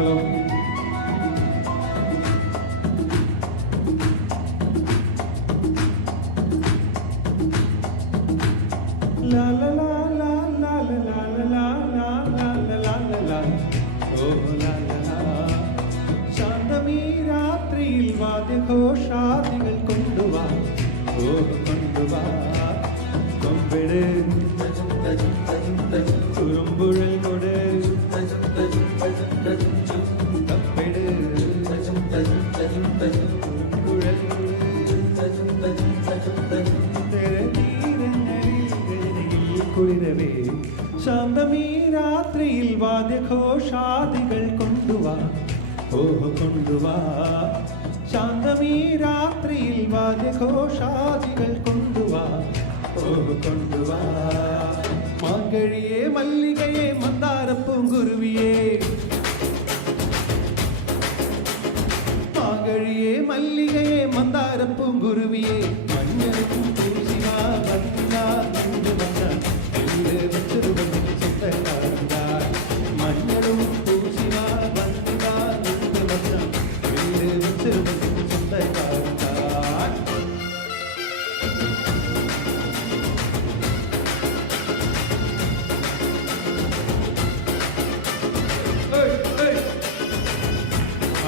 Hello. ലാ ലാ ലാ ലാ ലാ ലാ ലാ ലാ ലാ ലാ ലാ ഓ ലാ ലാ. ശാന്തമീ രാത്രിയിൽ വാദ്യഘോഷാദികൾ കൊണ്ടുവാ, ഓ കൊണ്ടുവാ. കൊമ്പെട് കുറുമ്പുഴൽ കൊട്, തപ്പെട് കുഴൽ കുളിരവേ. ശാന്തമീ രാത്രിയിൽ വാദ്യഘോഷാദികൾ കൊണ്ടുവാ, ഓ കൊണ്ടുവാ. ശാന്തമീ രാത്രിയിൽ വാദ്യഘോഷാദികൾ കൊണ്ടുവാ, ഓ കൊണ്ടുവാ. മാങ്കഴിയെ മല്ലികയെ മന്ദാരപ്പൂങ്കുരുവിയെ, മാങ്കഴിയെ മല്ലികയെ മന്ദാരപ്പൂങ്കുരുവിയെ. മഞ്ഞളും പൂശിവാ വന്നില്ല നിന്റെ വന്ന വെച്ചൊരു വന്നിട്ട് സ്വന്തക്കാരണ്ട. മഞ്ഞളും പൂശിവാ വന്നില്ല നിന്റെ വന്ന വെച്ചൊരു വന്നിട്ട് സ്വന്തക്കാരണ്ട.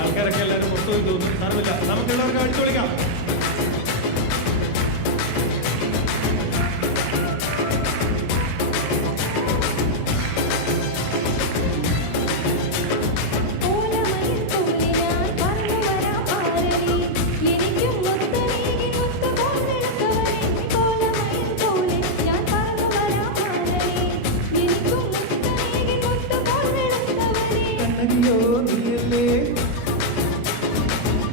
ആൾക്കാരൊക്കെ എല്ലാവരും പുറത്തുപോയി തോന്നുന്നു. സാരമില്ല, നമുക്ക് എല്ലാവർക്കും അടിച്ചു വിളിക്കാം. കണ്ണകിയോ നീയല്ലേ,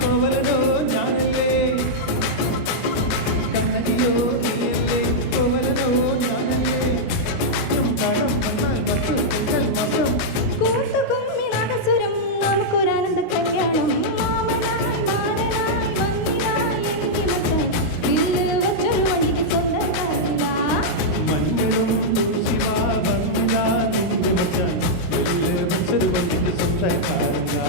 കോവലനോ ഞാനല്ലേ. കണ്ണകിയോ നീയല്ലേ, കോവലനോ ഞാനല്ലേ. കടം വന്നാൽ പത്ത് തിങ്കൾ മാസം നമുക്കൊരാനന്ദ കല്യാണം. മാമനായി മാരനായി മഞ്ഞിനായി എനിക്ക് മക്കൾ വില്ല് വച്ചൊരു വഴിക്ക് സ്വന്തക്കാരില്ല. മഞ്ഞളും പൂശിവാ വന്നില്ല നിന്റെ മച്ചാൻ വെല്ല് വെച്ചൊരു വന്നിട്ട് സ്വന്തക്കാരല്ല.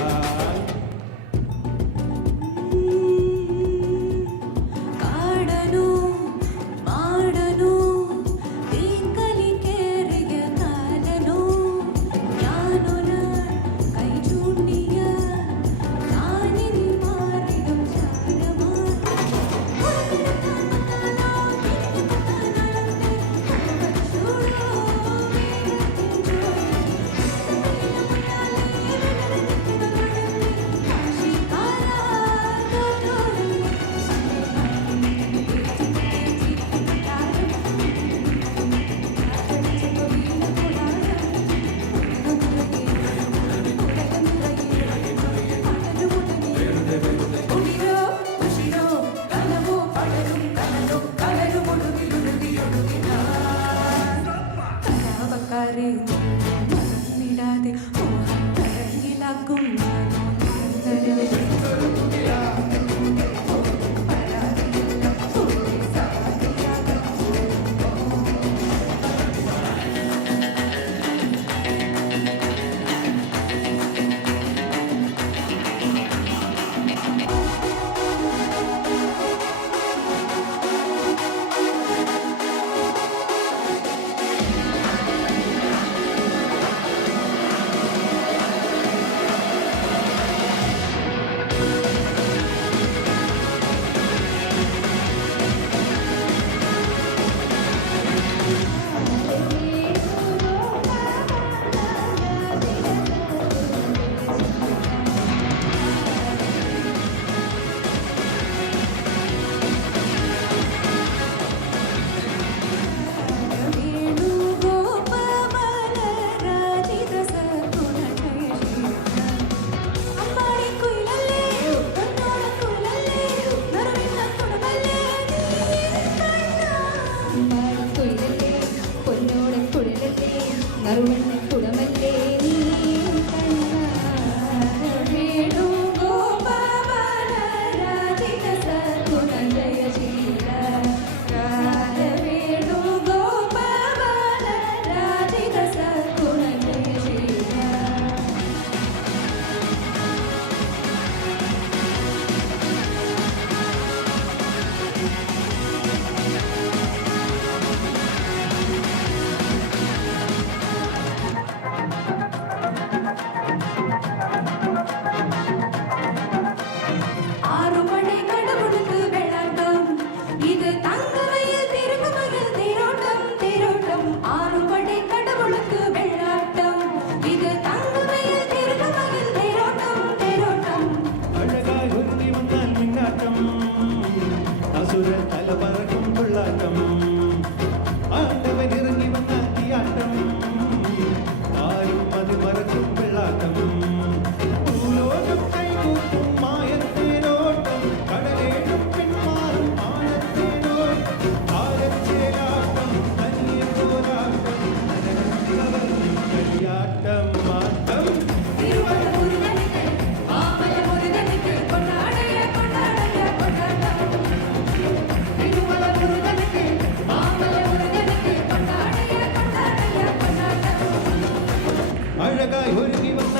അഴകായി ഒരുങ്ങി വന്ന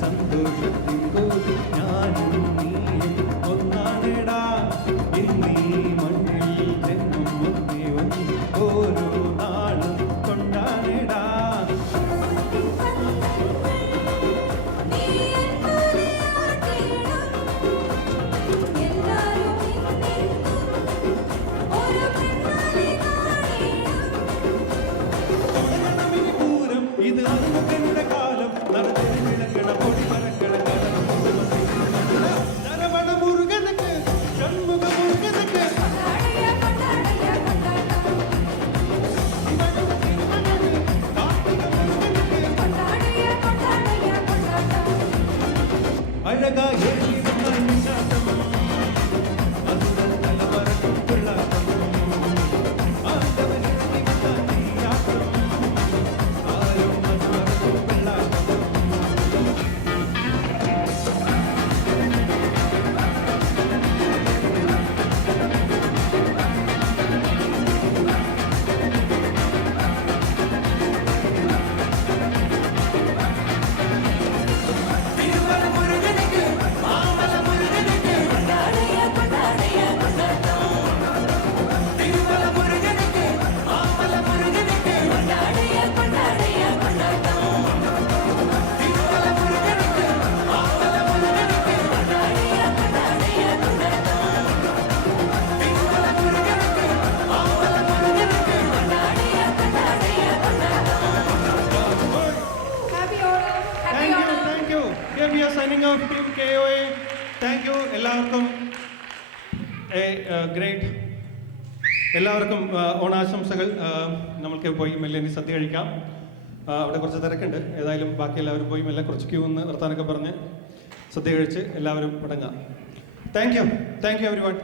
സന്തോഷത്തിൻ കോടി ഞാനും നീയും ഒന്നാണെടാ ഇന്നീ മണ്ണിൽ ജന്മം ഒന്നേ ഒന്ന് ഓരോ നാളും കൊണ്ടാണെടാ പൂരം ഇത് അതുമുഖന്റെ കാലം നടത്തി വിളക്കണ പൊടി മരക്കണ നരമണ മുരുകനക്ക് ഷൺമുഖ മുരുകനക്ക് അഴകായി signing off team KOA. Thank you എല്ലാവർക്കും. ഗ്രേറ്റ്. എല്ലാവർക്കും ഓണാശംസകൾ. നമുക്ക് പോയി മെല്ലെ ഇനി സദ്യ കഴിക്കാം. അവിടെ കുറച്ച് തിരക്കുണ്ട്. ഏതായാലും ബാക്കി എല്ലാവരും പോയി മെല്ലെ കുറച്ച് ക്യൂ ഒന്ന് വർത്താനൊക്കെ പറഞ്ഞ് സദ്യ കഴിച്ച് എല്ലാവരും മടങ്ങാം. Thank you every one.